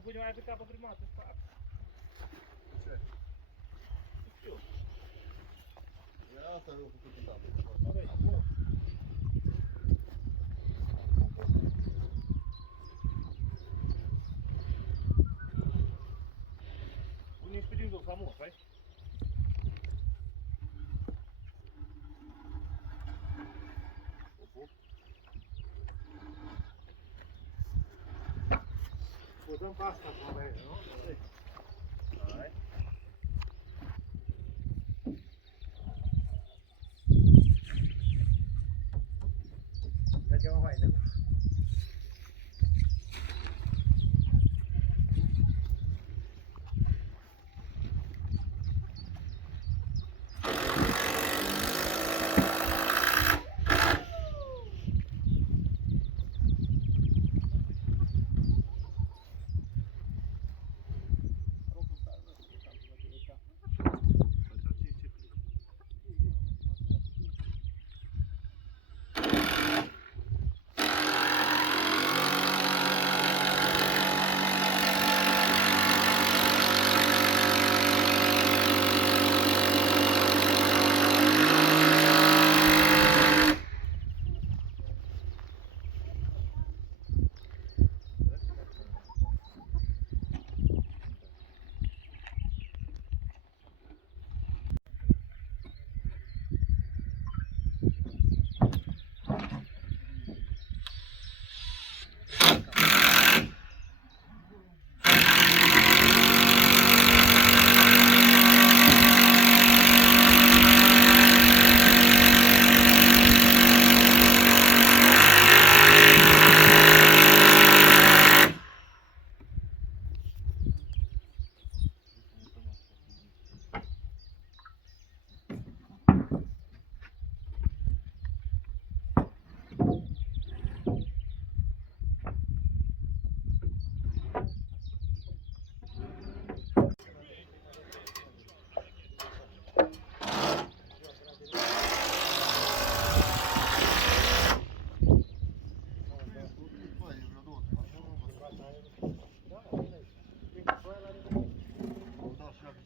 nu budem mai pica pe primată, fac. Ce? Nu știu. Era asta eu făcut în tabă. Avei, bun. Unii expediu dos amos, vai? Dăm pe asta cu avea, nu? Hai. Ia ceva mai nebun.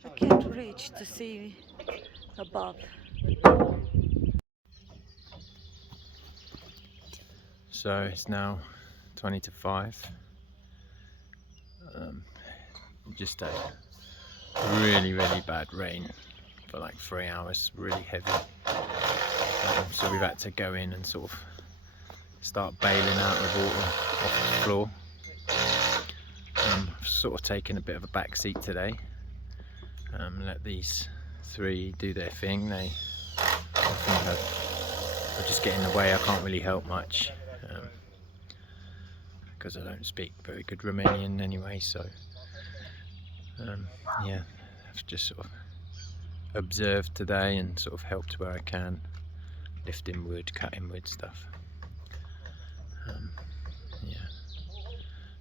I can't reach to see above. So it's now 20 to 5. Just a really bad rain for like 3 hours, really heavy. So we've had to go in and sort of start bailing out the water off the floor. I've sort of taken a bit of a back seat today. Let these three do their thing. I think I just get in the way. I can't really help much because I don't speak very good Romanian anyway. So yeah, I've just sort of observed today and sort of helped where I can, lifting wood, cutting wood stuff. Yeah,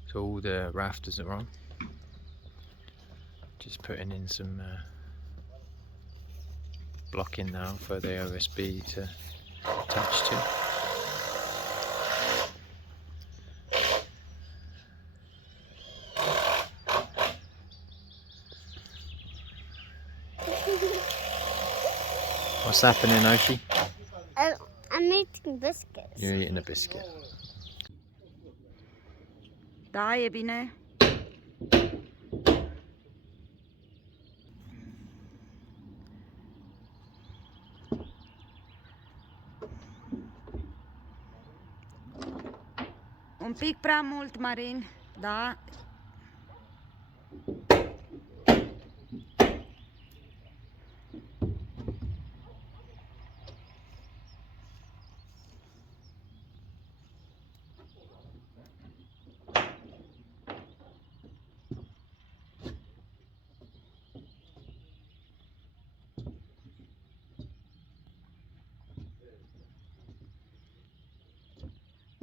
so all the rafters are on. Just putting in some blocking now for the OSB to attach to. What's happening, Oshi? I'm eating biscuits. You're eating a biscuit. Da, e bine. Un pic prea mult, Marin, da?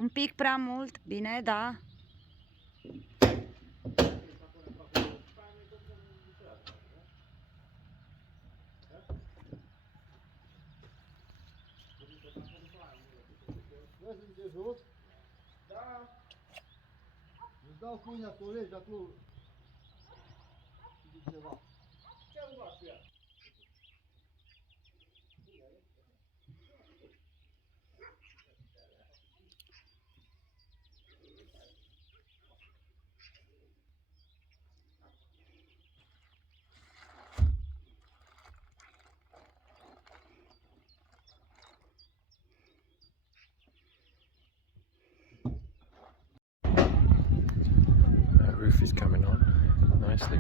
Un pic prea mult, bine, da? Vezi de jos? Da. Îți dau pâinea, colegi, acolo. ceva. Ce nu faci cu ea? Roof is coming on nicely.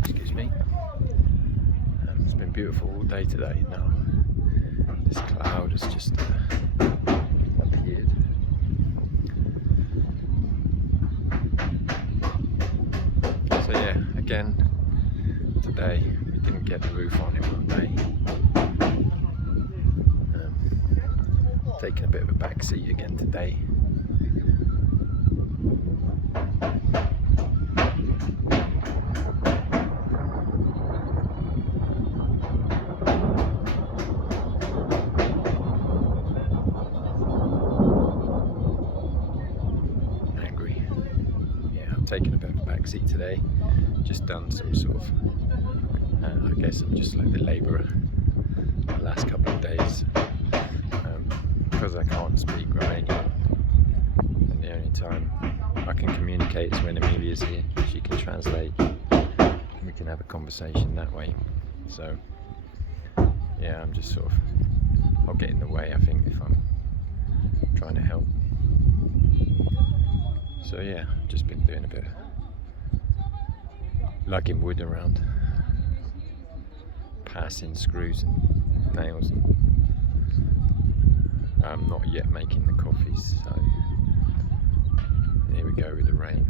Excuse me. It's been beautiful all day today. Now this cloud has just appeared. So yeah, again today we didn't get the roof on in one day. Taking a bit of a back seat again today. Taking a bit of a back seat today. Just done some sort of, I guess I'm just like the labourer the last couple of days. Because I can't speak Romanian, and the only time I can communicate is when Amelia's here. She can translate, and we can have a conversation that way. So yeah, I'm just sort of, I'll get in the way I think if I'm trying to help. So yeah, just been doing a bit of lugging wood around, passing screws and nails. I'm not yet making the coffees, so here we go with the rain.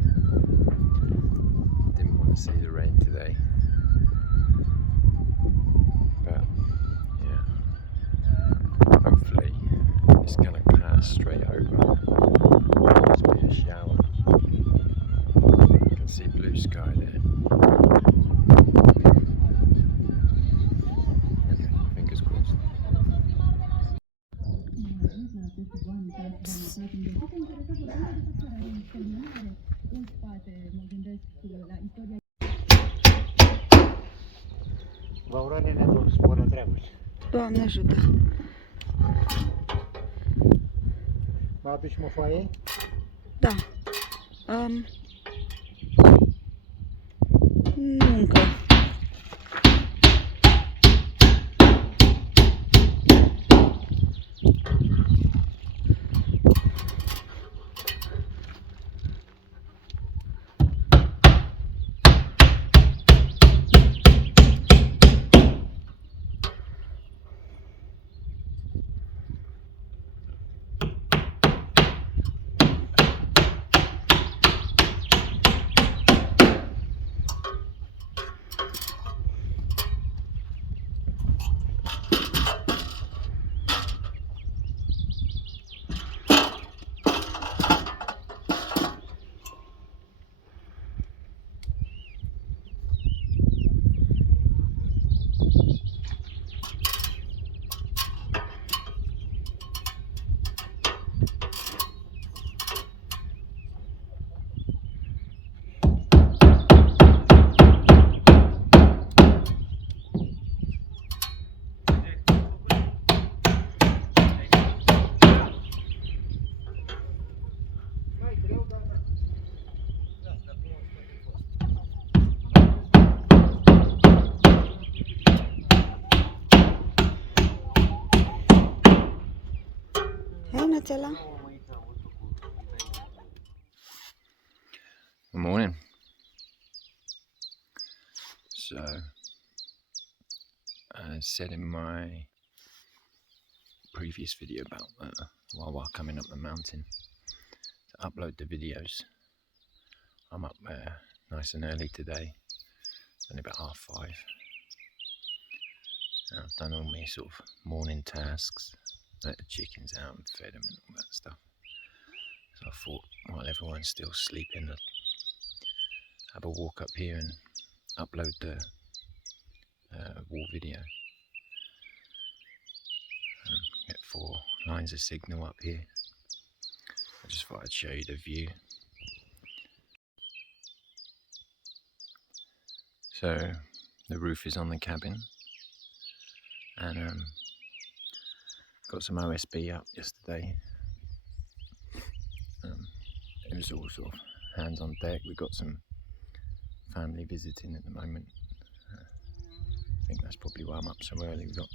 Didn't want to see the rain today, but yeah, hopefully it's gonna pass straight over. Must be a shower. You can see blue sky there. Okay, fingers crossed. Va ura nene tot spora treburi. Doamne ajută. Mai aduci mă foaie? Da. Nu încă. Good morning. So, as said in my previous video about while coming up the mountain to upload the videos, I'm up nice and early today, only about 5:30. And I've done all my sort of morning tasks, let the chickens out and fed them and all that stuff. So I thought, while everyone's still sleeping, I'd have a walk up here and upload the wall video. Get 4 lines of signal up here. I just thought I'd show you the view. So the roof is on the cabin, and got some OSB up yesterday. It was all sort of hands on deck. We've got some family visiting at the moment. I think that's probably why I'm up so early. We've got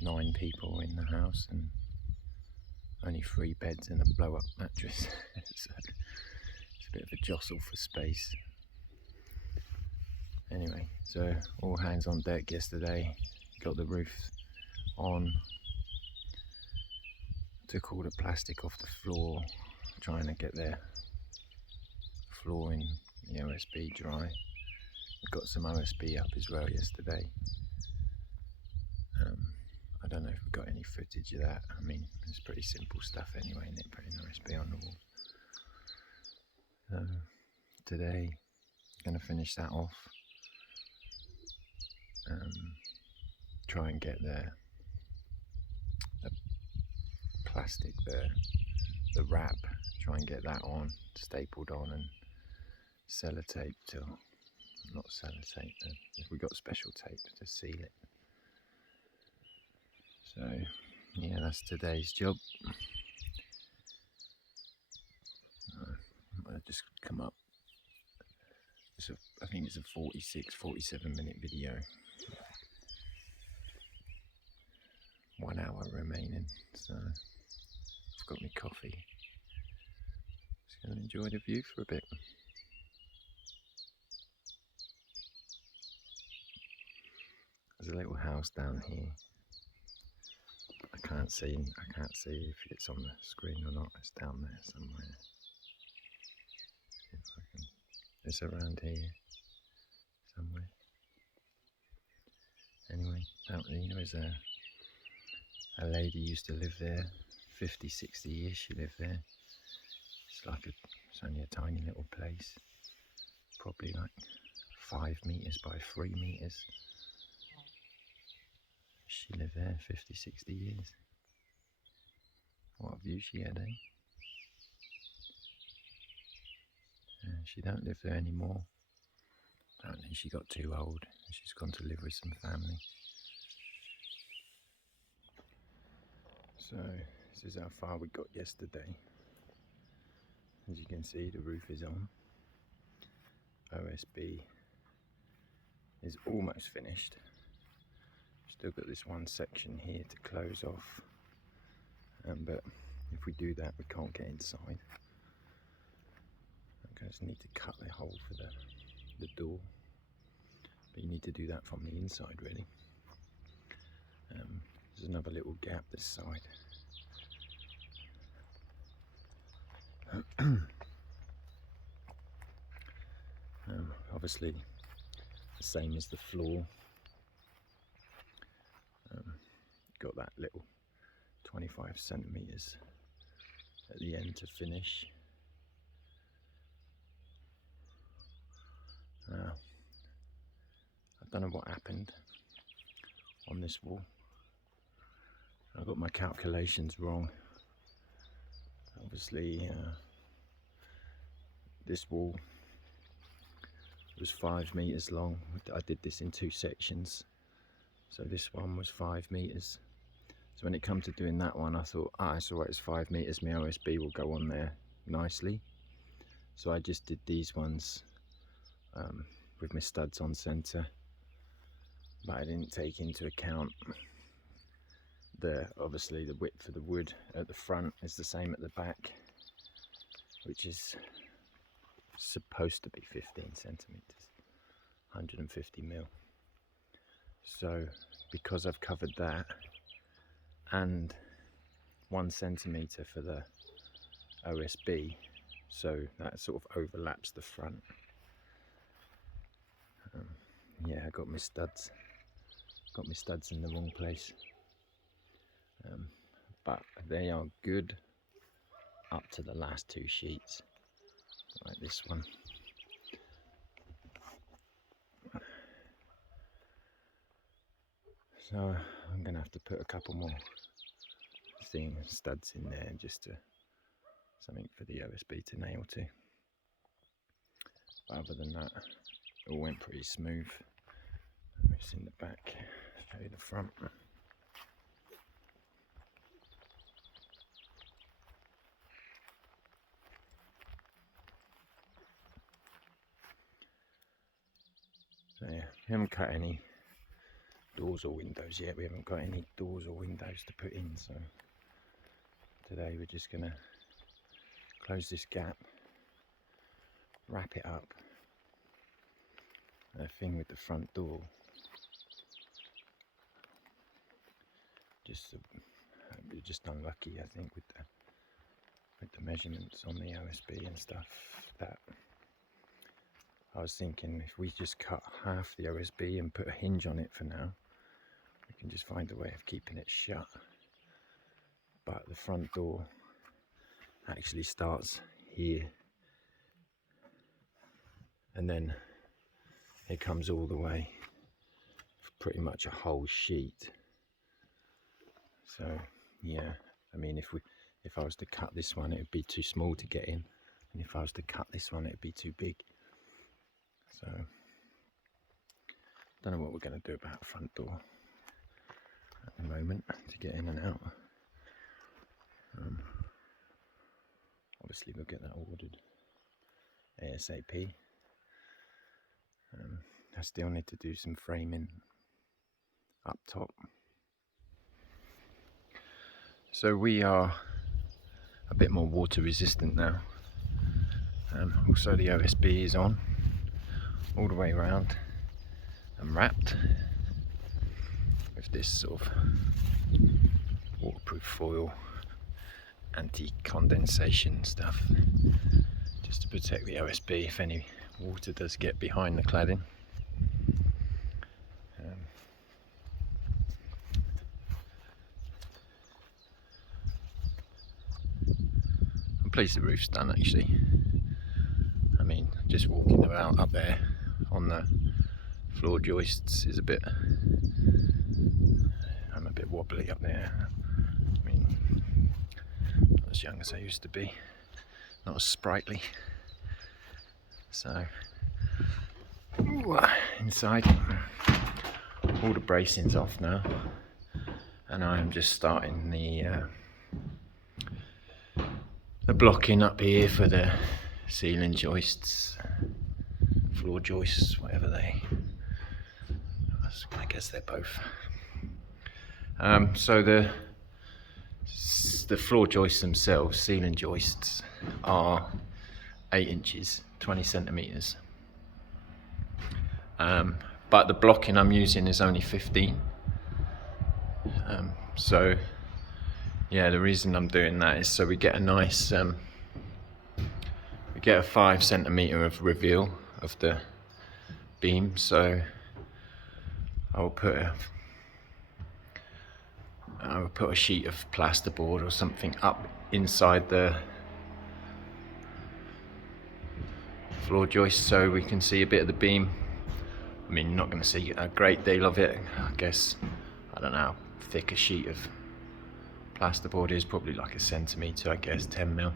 9 people in the house and only 3 beds and a blow up mattress. So it's a bit of a jostle for space. Anyway, so all hands on deck yesterday. Got the roof on. Took all the plastic off the floor, trying to get the floor in the OSB dry. We got some OSB up as well yesterday. I don't know if we got any footage of that. I mean, it's pretty simple stuff anyway, isn't it? Putting OSB on the wall. So today, going to finish that off. Try and get the plastic, the wrap. Try and get that on, stapled on, and sellotape till. Not sellotape. We got special tape to seal it. So yeah, that's today's job. I'll just come up. I think it's a 47 minute video. 1 hour remaining, so I've got my coffee. Just going to enjoy the view for a bit. There's a little house down here. I can't see if it's on the screen or not. It's down there somewhere. If I can, it's around here somewhere. Anyway, apparently there's a lady used to live there. 50, 60 years she lived there. It's only a tiny little place. Probably like 5 meters by 3 meters. She lived there 50, 60 years. What a view she had, eh? She don't live there anymore. Apparently she got too old and she's gone to live with some family. So this is how far we got yesterday. As you can see, the roof is on. OSB is almost finished. Still got this one section here to close off, but if we do that we can't get inside. I just need to cut the hole for the door, but you need to do that from the inside really. There's another little gap this side. Obviously the same as the floor. Got that little 25 centimeters at the end to finish. I don't know what happened on this wall. I got my calculations wrong. Obviously this wall was 5 meters long. I did this in 2 sections, so this one was 5 meters. So when it comes to doing that one, I thought, it's alright, it's 5 meters, my OSB will go on there nicely. So I just did these ones with my studs on centre, but I didn't take into account obviously the width of the wood at the front is the same at the back, which is supposed to be 15 centimeters, 150 mil. So because I've covered that and 1 centimeter for the OSB, so that sort of overlaps the front. Yeah, I got my studs in the wrong place, but they are good up to the last 2 sheets, like this one. So I'm gonna have to put a couple more studs in there, just to something for the OSB to nail to. But other than that, all went pretty smooth. It's in the back, show you the front. So yeah, we haven't cut any doors or windows yet. We haven't got any doors or windows to put in, so today we're just gonna close this gap, wrap it up. The thing with the front door, we're just unlucky, I think, with the measurements on the OSB and stuff. That I was thinking if we just cut half the OSB and put a hinge on it for now, we can just find a way of keeping it shut. But the front door actually starts here, and then it comes all the way, pretty much a whole sheet. So yeah, I mean, if I was to cut this one, it would be too small to get in, and if I was to cut this one, it would be too big. So don't know what we're going to do about the front door at the moment to get in and out. Obviously we'll get that ordered ASAP. I still need to do some framing up top. So we are a bit more water resistant now. Also the OSB is on all the way around and wrapped with this sort of waterproof foil, anti-condensation stuff, just to protect the OSB if any water does get behind the cladding. I'm pleased the roof's done actually. I mean, just walking about up there on the floor joists is I'm a bit wobbly up there. I mean, not as young as I used to be, not as sprightly. So inside, all the bracing's off now, and I'm just starting the blocking up here for the ceiling joists, floor joists, whatever I guess they're both. So the floor joists themselves, ceiling joists, are 8 inches, 20 centimeters. But the blocking I'm using is only 15. So yeah, the reason I'm doing that is so we get a nice, we get a 5 centimeter of reveal of the beam. So I'll put a sheet of plasterboard or something up inside the floor joist so we can see a bit of the beam. I mean, not going to see a great deal of it. I guess, I don't know how thick a sheet of plasterboard is, probably like a centimetre, I guess, 10 mil.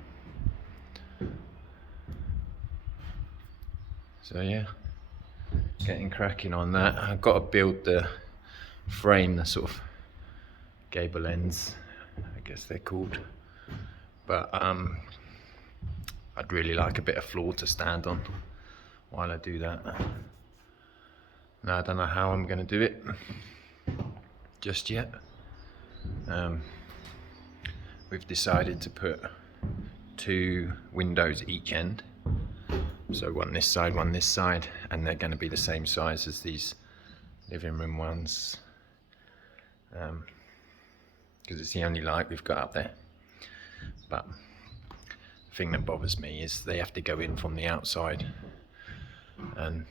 So yeah, getting cracking on that. I've got to build the frame, the sort of gable ends, I guess they're called. But I'd really like a bit of floor to stand on while I do that. Now I don't know how I'm going to do it just yet. We've decided to put 2 windows each end, so one this side, and they're going to be the same size as these living room ones, because it's the only light we've got up there. But the thing that bothers me is they have to go in from the outside, and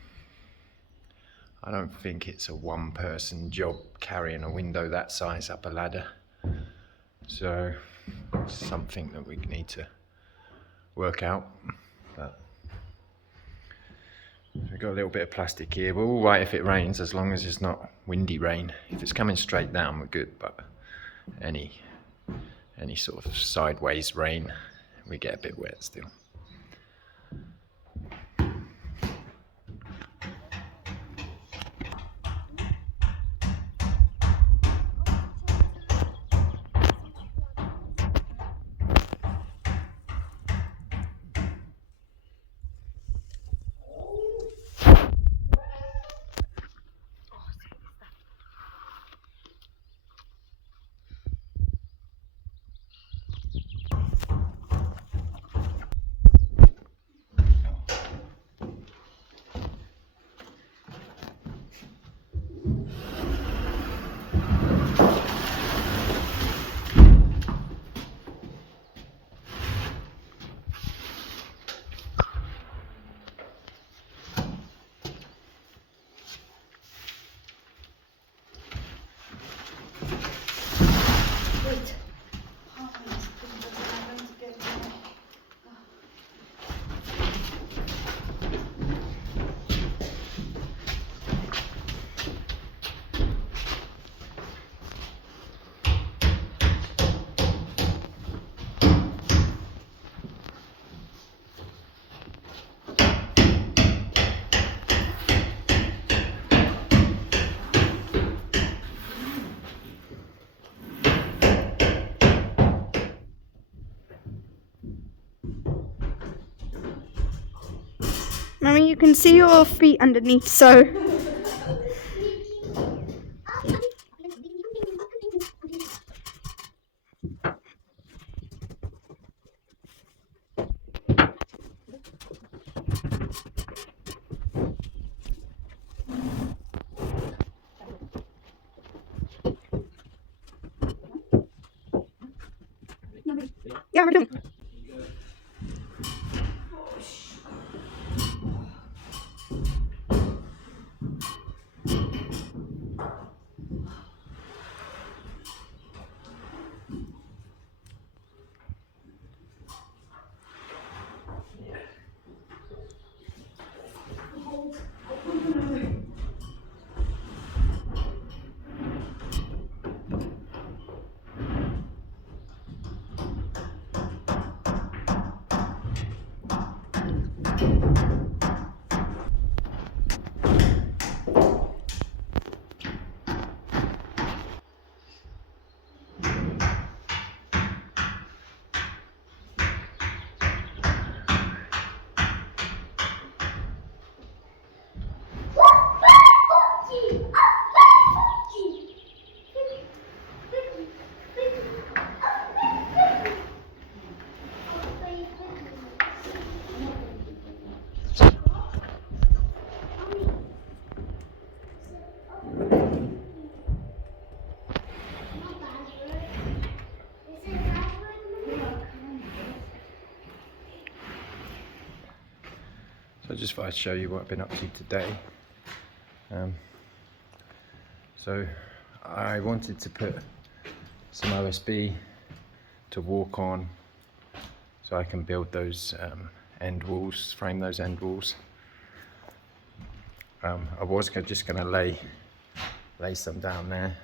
I don't think it's a one-person job carrying a window that size up a ladder. So it's something that we need to work out. But we've got a little bit of plastic here. We're all right if it rains, as long as it's not windy rain. If it's coming straight down, we're good. But any sort of sideways rain, we get a bit wet still. Mummy, you can see your feet underneath, so... Yeah, we're doing. So I just thought I'd show you what I've been up to today. So I wanted to put some OSB to walk on so I can build those end walls, frame those end walls. I was just going to lay some down there,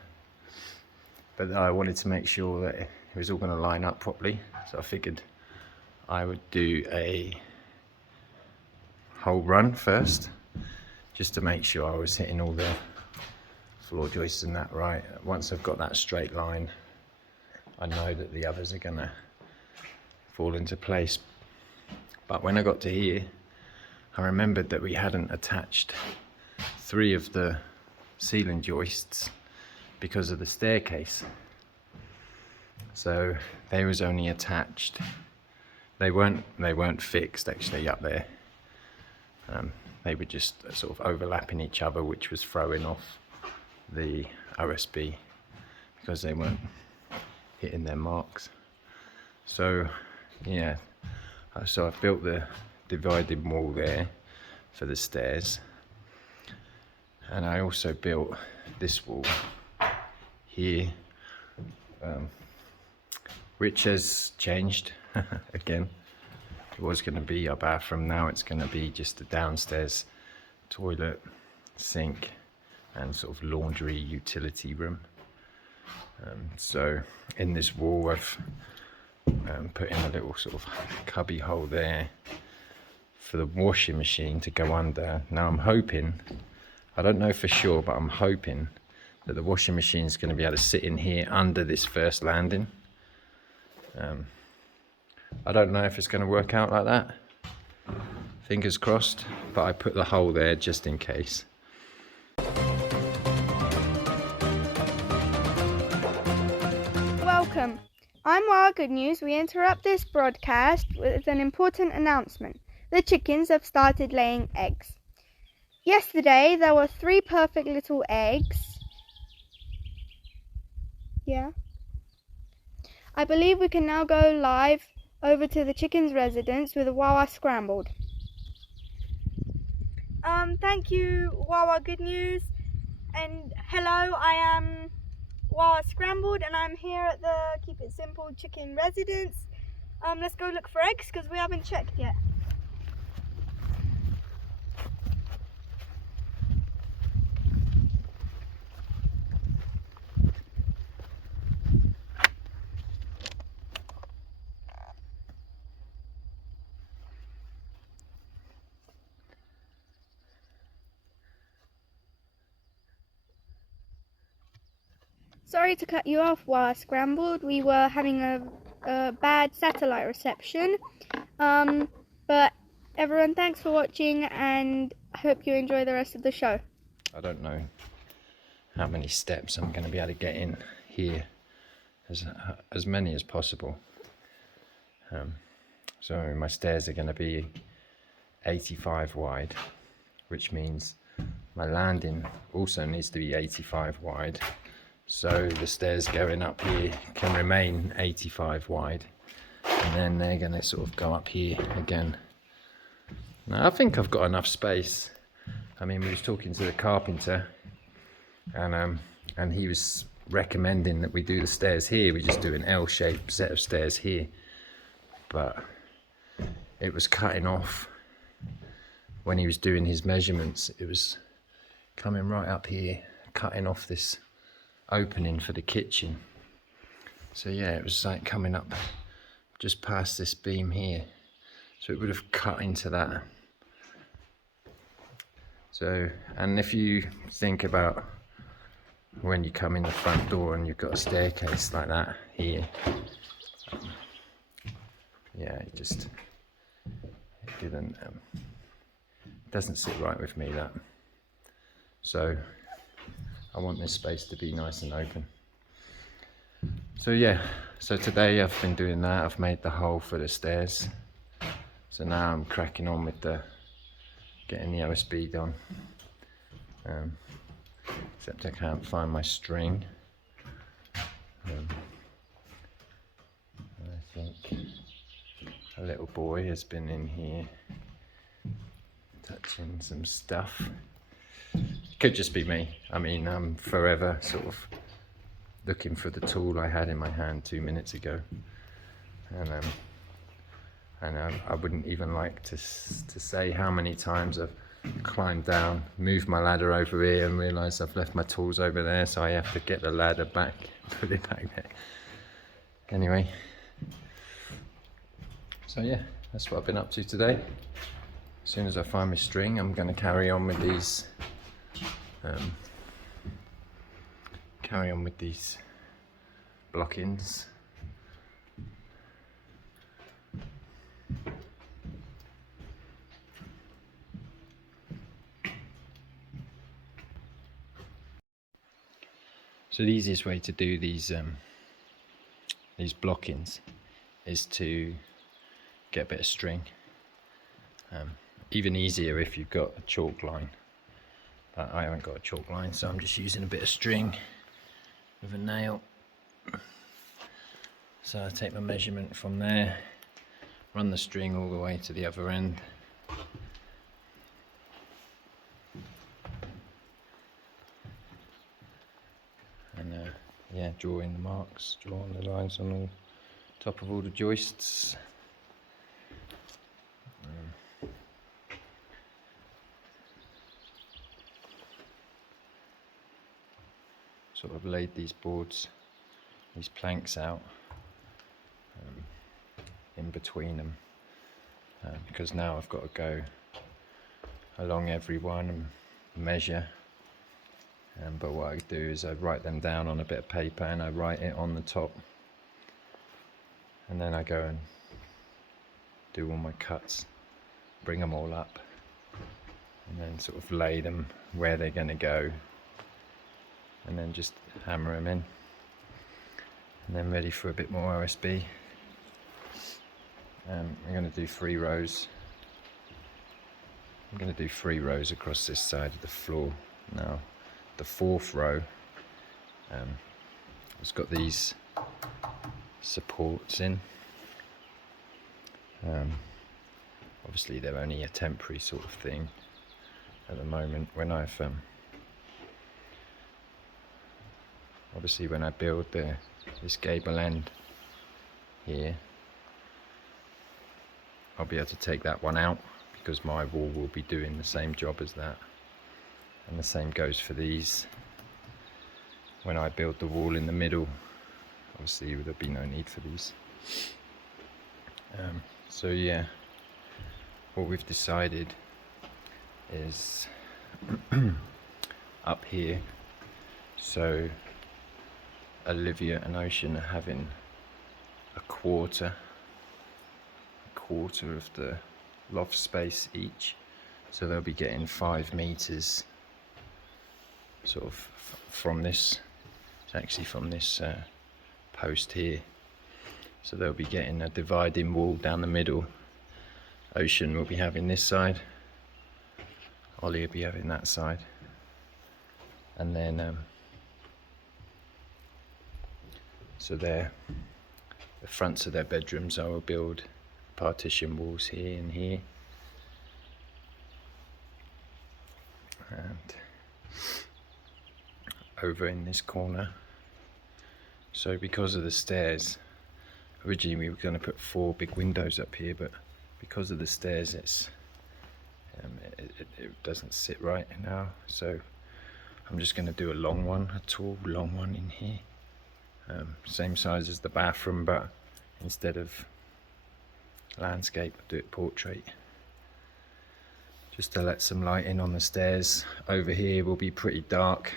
but I wanted to make sure that it was all going to line up properly, so I figured I would do a whole run first, just to make sure I was hitting all the floor joists and that right. Once I've got that straight line, I know that the others are gonna fall into place. But when I got to here, I remembered that we hadn't attached 3 of the ceiling joists because of the staircase. So they was only attached, they weren't fixed actually up there. They were just sort of overlapping each other, which was throwing off the OSB because they weren't hitting their marks. So yeah, so I've built the divided wall there for the stairs, and I also built this wall here, which has changed again. It was going to be our bathroom, now it's going to be just a downstairs toilet, sink and sort of laundry utility room. So in this wall I've put in a little sort of cubby hole there for the washing machine to go under. Now I'm hoping, I don't know for sure, but I'm hoping that the washing machine is going to be able to sit in here under this first landing. I don't know if it's going to work out like that, fingers crossed, but I put the hole there just in case. Welcome. I'm Wild Good News. We interrupt this broadcast with an important announcement. The chickens have started laying eggs. Yesterday there were 3 perfect little eggs. Yeah. I believe we can now go live over to the chickens' residence with a Wawa Scrambled. Thank you, Wawa Good News, and hello, I am Wawa Scrambled, and I'm here at the Keep It Simple chicken residence. Let's go look for eggs because we haven't checked yet. Sorry to cut you off while I scrambled. We were having a bad satellite reception, but everyone, thanks for watching, and I hope you enjoy the rest of the show. I don't know how many steps I'm going to be able to get in here, as many as possible. So my stairs are going to be 85 wide, which means my landing also needs to be 85 wide, so the stairs going up here can remain 85 wide, and then they're going to sort of go up here again. Now I think I've got enough space. I mean, we was talking to the carpenter, and he was recommending that we do the stairs here. We just do an L-shaped set of stairs here, but it was cutting off when he was doing his measurements. It was coming right up here, cutting off this opening for the kitchen. So yeah, it was like coming up just past this beam here, so it would have cut into that. So, and if you think about when you come in the front door and you've got a staircase like that here, yeah, it didn't doesn't sit right with me, that. So I want this space to be nice and open. So yeah, so today I've been doing that. I've made the hole for the stairs, so now I'm cracking on with getting the OSB done, except I can't find my string. I think a little boy has been in here touching some stuff. Could just be me. I mean, I'm forever sort of looking for the tool I had in my hand 2 minutes ago, and I wouldn't even like to say how many times I've climbed down, moved my ladder over here, and realised I've left my tools over there, so I have to get the ladder back, put it back there. Anyway, so yeah, that's what I've been up to today. As soon as I find my string, I'm going to carry on with these block-ins. So the easiest way to do these block-ins is to get a bit of string. Even easier if you've got a chalk line, but I haven't got a chalk line, so I'm just using a bit of string with a nail. So I take my measurement from there, run the string all the way to the other end, and yeah, draw in the marks, draw on the lines on the top of all the joists. Sort of laid these boards, these planks out in between them, because now I've got to go along every one and measure. But what I do is I write them down on a bit of paper, and I write it on the top, and then I go and do all my cuts, bring them all up, and then sort of lay them where they're going to go, and then just hammer them in, and then ready for a bit more OSB. I'm going to do 3 rows. I'm going to do 3 rows across this side of the floor. Now the 4th row, it's got these supports in. Obviously they're only a temporary sort of thing at the moment. When I've obviously when I build this gable end here, I'll be able to take that one out, because my wall will be doing the same job as that, and the same goes for these. When I build the wall in the middle, obviously there'll be no need for these. So yeah, what we've decided is up here, so Olivia and Ocean are having a quarter of the loft space each, so they'll be getting 5 meters sort of from this. It's actually from this post here, so they'll be getting a dividing wall down the middle. Ocean will be having this side, Ollie will be having that side, and then so there, the fronts of their bedrooms, I will build partition walls here and here, and over in this corner. So because of the stairs, originally we were going to put 4 big windows up here, but because of the stairs it doesn't sit right now, so I'm just going to do a long one, a tall long one in here, same size as the bathroom, but instead of landscape I'll do it portrait, just to let some light in on the stairs. Over here will be pretty dark,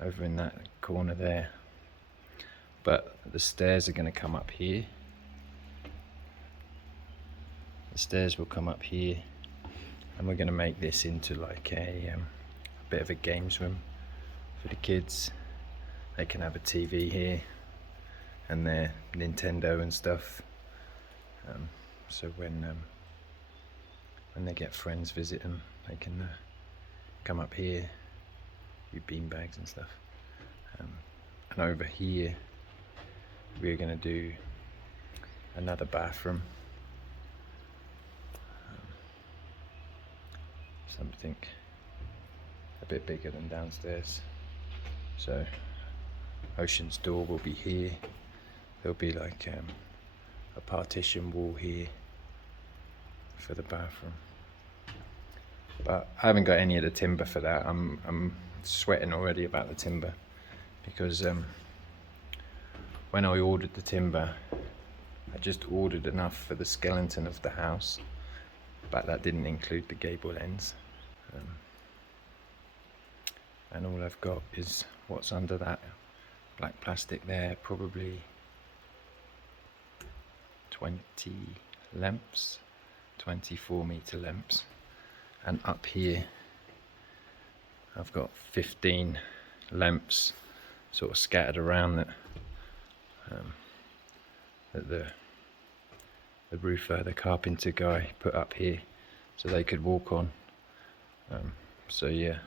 over in that corner there, but the stairs are going to come up here. The stairs will come up here, and we're going to make this into like a bit of a games room for the kids. They can have a TV here and their Nintendo and stuff, so when they get friends visit them, they can come up here, do beanbags and stuff. And over here we're going to do another bathroom, something a bit bigger than downstairs. So Ocean's door will be here, there'll be like a partition wall here for the bathroom, but I haven't got any of the timber for that. I'm sweating already about the timber, because when I ordered the timber, I just ordered enough for the skeleton of the house, but that didn't include the gable ends, and all I've got is what's under that black plastic there, probably 20 lengths, 24 meter lengths, and up here I've got 15 lengths sort of scattered around that the roofer, the carpenter guy put up here so they could walk on. So yeah,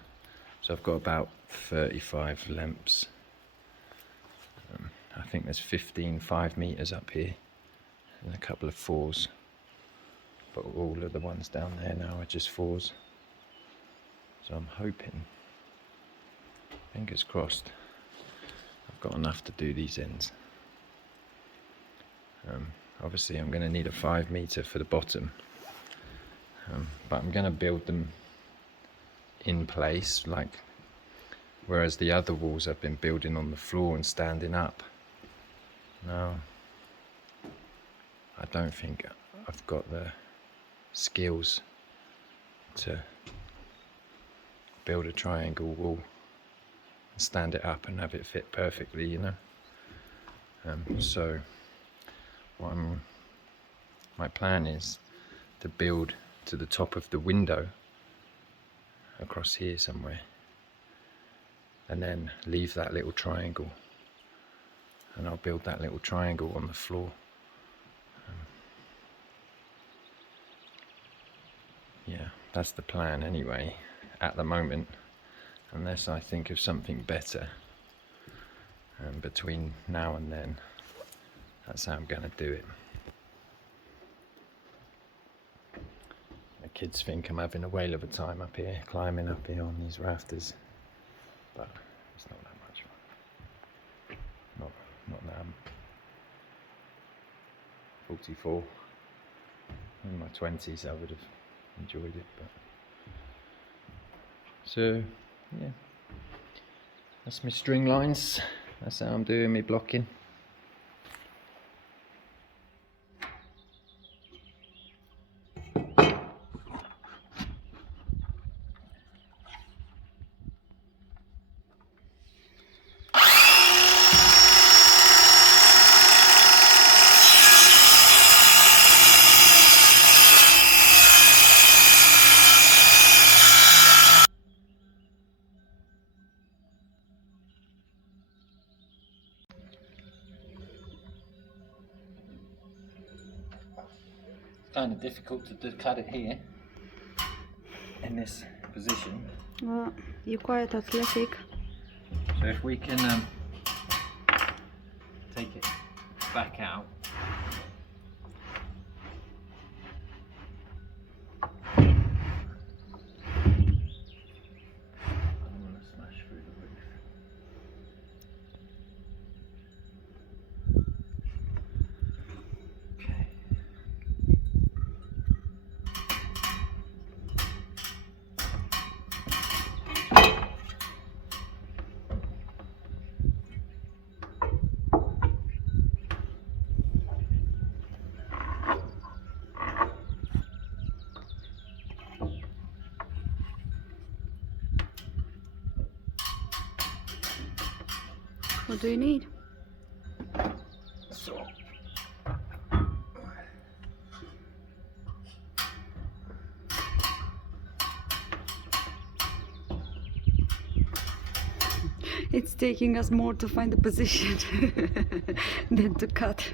so I've got about 35 lengths. I think there's 15 5 meters up here and a couple of 4s, but all of the ones down there now are just 4s. So I'm hoping, fingers crossed, I've got enough to do these ends. Obviously I'm going to need a 5 meter for the bottom, but I'm going to build them in place, like whereas the other walls I've been building on the floor and standing up. Now I don't think I've got the skills to build a triangle wall and stand it up and have it fit perfectly, you know. So my plan is to build to the top of the window across here somewhere, and then leave that little triangle, and I'll build that little triangle on the floor. Yeah, that's the plan anyway at the moment, unless I think of something better between now and then. That's how I'm going to do it. The kids think I'm having a whale of a time up here, climbing up here on these rafters, but it's not that much fun. Not now I'm 44. In my 20s I would have enjoyed it, but so yeah, that's my string lines. That's how I'm doing my blocking. kind of difficult to cut it here in this position. Well, you're quite athletic. So if we can take it back out. What do you need? So It's taking us more to find the position than to cut.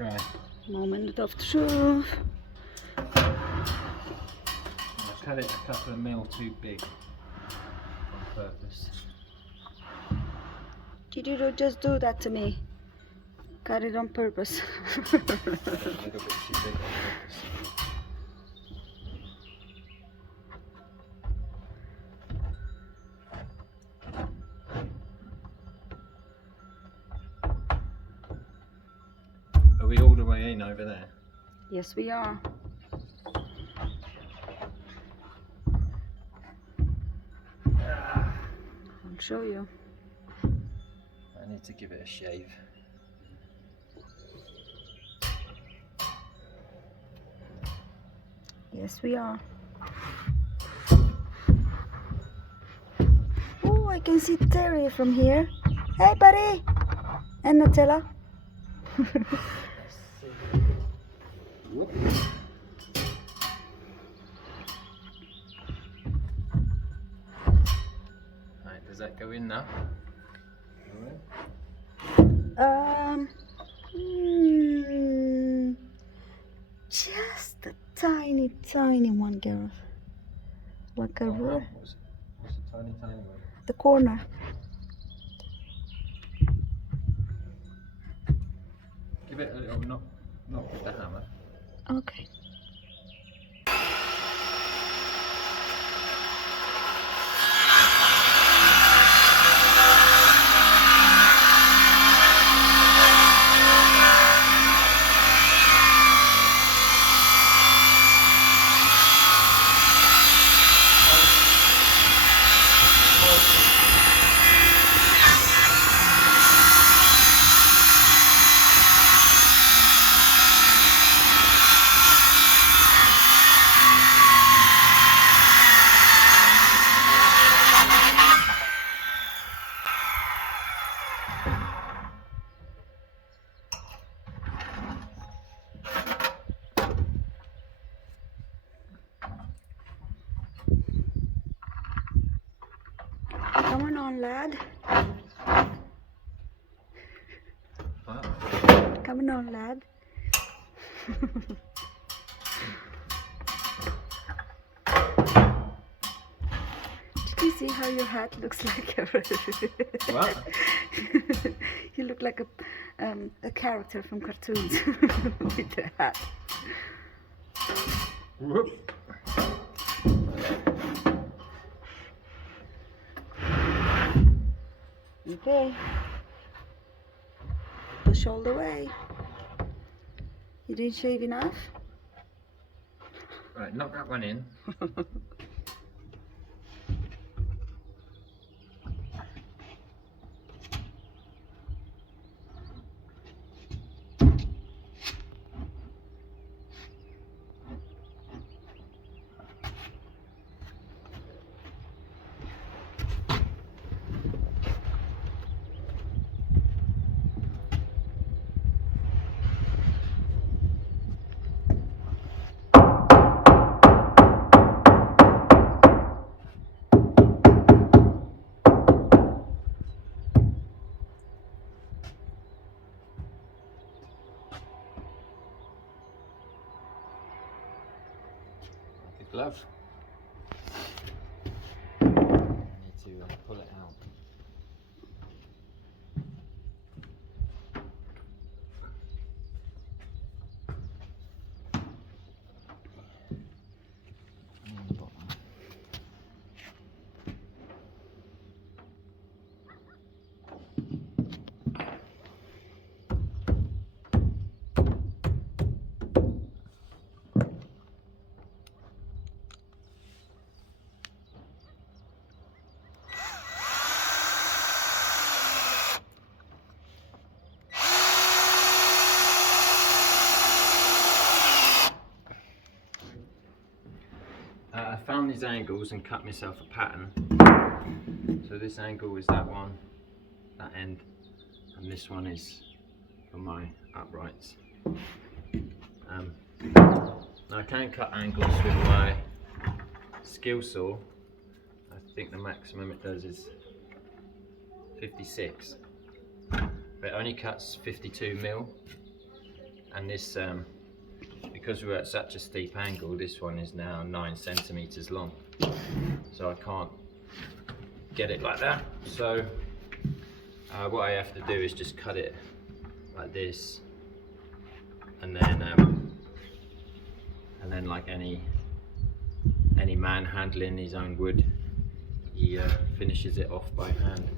try. Moment of truth. I cut it a couple of mil too big on purpose. Did you just do that to me? Cut it on purpose. A little bit too big on purpose. Are we all the way in over there? Yes, we are. I'll show you. I need to give it a shave. Yes, we are. Oh, I can see Terry from here. Hey, buddy! And Nutella. Right, does that go in now? Just a tiny one, Gareth. Like a What's a tiny one? the corner. Give it a little knock with the hammer. Okay. Come on, lad. Wow. Come on, lad. Did you see how your hat looks like What? You look like a character from cartoons with the hat. Whoop. Okay. wash all the way. You didn't shave enough? Right, knock that one in. Glove. I need to pull it out. On the bottom. I found these angles and cut myself a pattern. So this angle is that one, that end, and this one is for my uprights. Now I can cut angles with my skill saw. I think the maximum it does is 56, but it only cuts 52 mil, and this because we're at such a steep angle, this one is now 9 centimeters long, so I can't get it like that. So what I have to do is just cut it like this, and then like any man handling his own wood, he finishes it off by hand.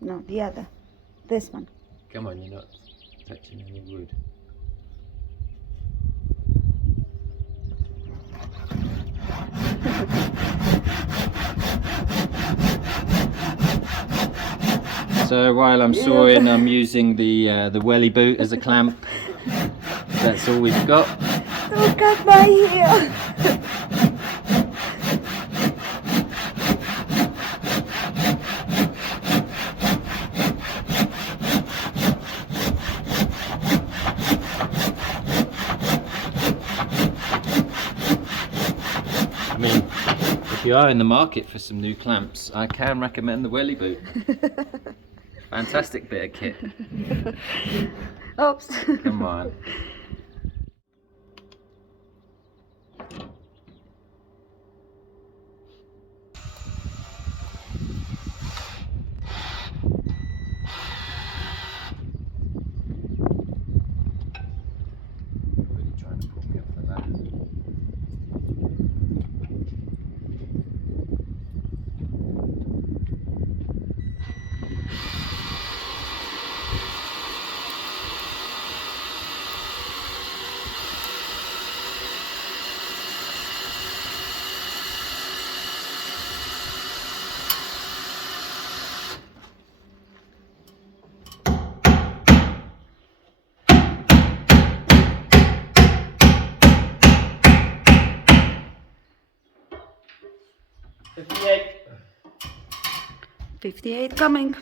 No, the other. This one. Come on, you're not touching any wood. So while I'm sawing, I'm using the welly boot as a clamp. That's all we've got. Don't cut my hair. I mean, if you are in the market for some new clamps, I can recommend the welly boot. Fantastic bit of kit. Oops. Come on. Really trying to pull me up the ladder. $58. 58 coming.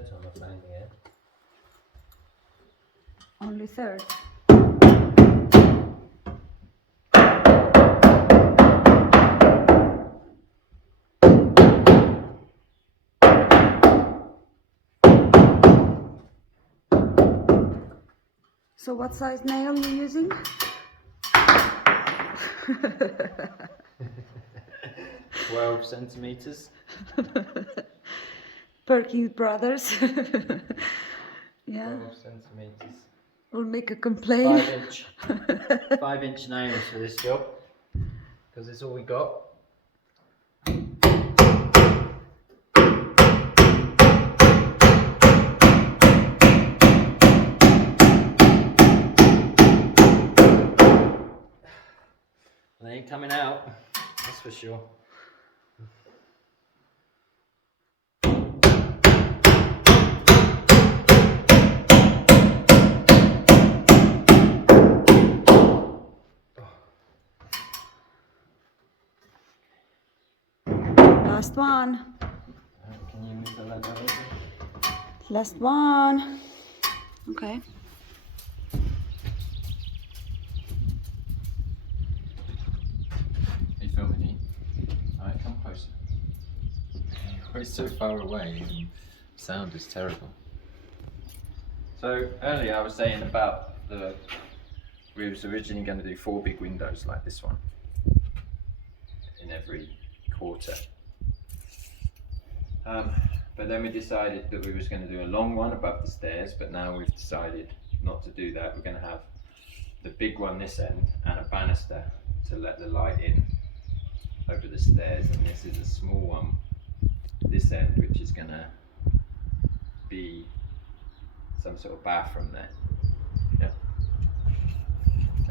third time I found the air. Only third. So what size nail you using? 12 centimeters. Perkins Brothers. Yeah. 12 centimeters. We'll make a complaint. 5-inch nails for this job, because it's all we got. They ain't coming out, that's for sure. Last one. Can you move the leg over? Last one. Okay. Are you filming me? Alright, come closer. We're so far away and sound is terrible. So earlier I was saying about we was originally going to do 4 big windows like this one in every quarter. But then we decided that we was going to do a long one above the stairs, but now we've decided not to do that. We're going to have the big one this end and a banister to let the light in over the stairs, and this is a small one this end, which is going to be some sort of bathroom there. Yeah.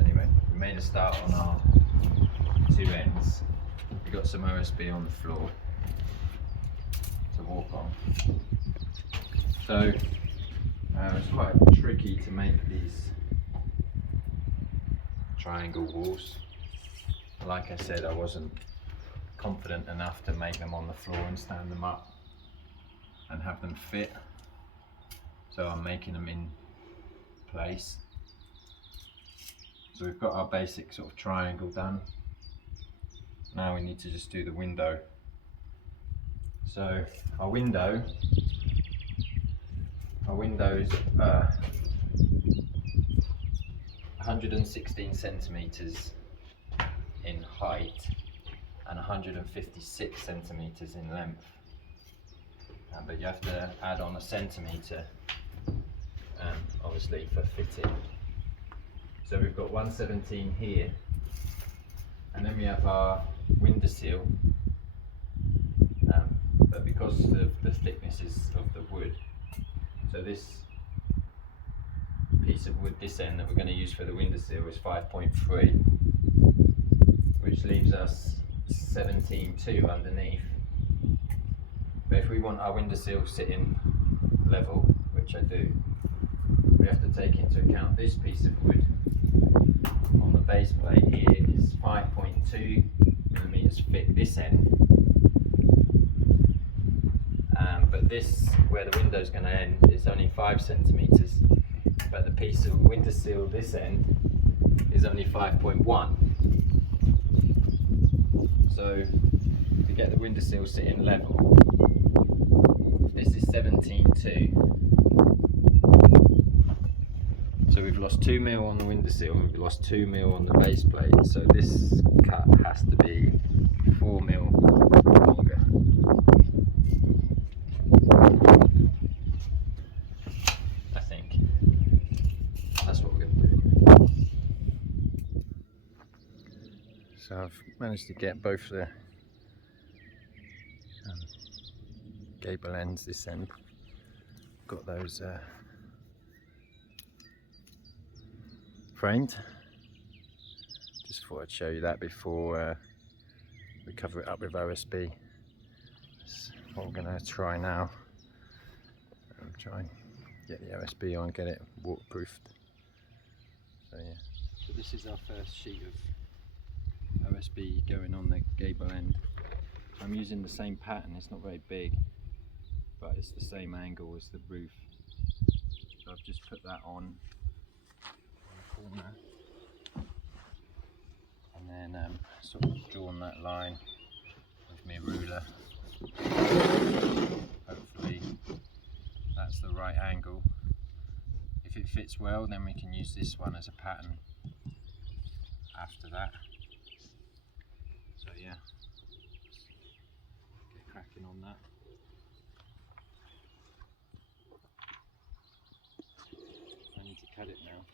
Anyway, we made a start on our 2 ends. We got some OSB on the floor to walk on. So it was quite tricky to make these triangle walls. Like I said, I wasn't confident enough to make them on the floor and stand them up and have them fit. So I'm making them in place. So we've got our basic sort of triangle done. Now we need to just do the window. So our window is 116 centimeters in height and 156 centimeters in length. But you have to add on a centimeter, obviously, for fitting. So we've got 117 here, and then we have our window sill. But because of the thickness of the wood, so this piece of wood, this end that we're going to use for the window sill, is 5.3, which leaves us 17.2 underneath. But if we want our window sill sitting level, which I do, we have to take into account this piece of wood on the base plate here is 5.2 millimeters thick, this end. But this, where the window is going to end, is only 5 centimeters. But the piece of window sill this end is only 5.1. So to get the window sill sitting level, this is 17.2. So we've lost 2 mil on the window sill and we've lost 2 mil on the base plate. So this cut has to be 4 mil longer. I think that's what we're going to do. So I've managed to get both the gable ends this end. Got those framed. Just thought I'd show you that before we cover it up with OSB. That's what we're going to try now. Try and get the OSB on, get it waterproofed. So yeah. So this is our first sheet of OSB going on the gable end. I'm using the same pattern, it's not very big. but it's the same angle as the roof. So I've just put that on the corner, and then sort of drawn that line with my ruler. Hopefully that's the right angle. If it fits well, then we can use this one as a pattern after that. So yeah, get cracking on that. I need to cut it now.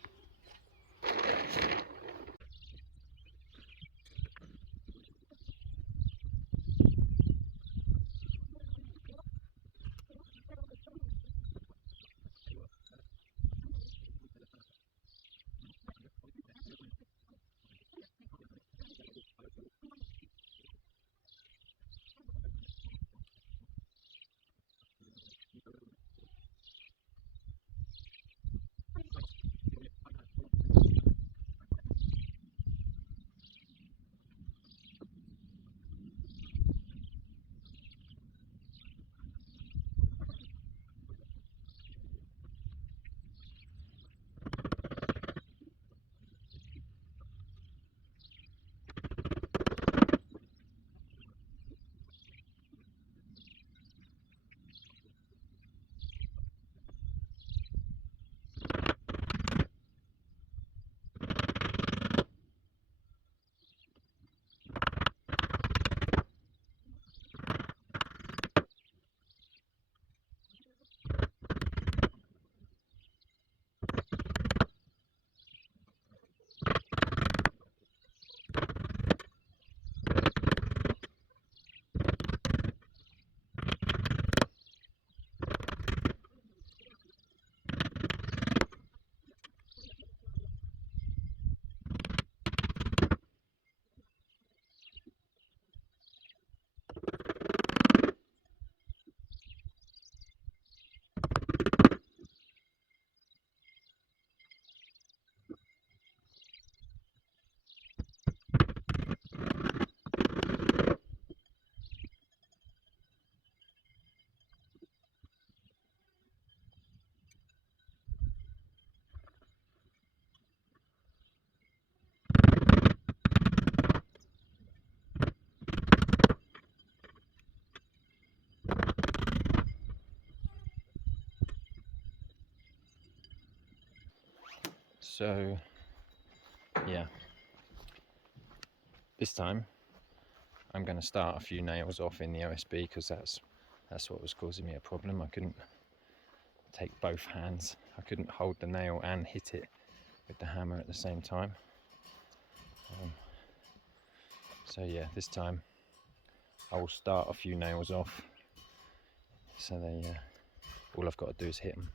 So yeah, this time I'm going to start a few nails off in the OSB because that's what was causing me a problem. I couldn't take both hands. I couldn't hold the nail and hit it with the hammer at the same time. So yeah, this time I will start a few nails off, so they all I've got to do is hit them.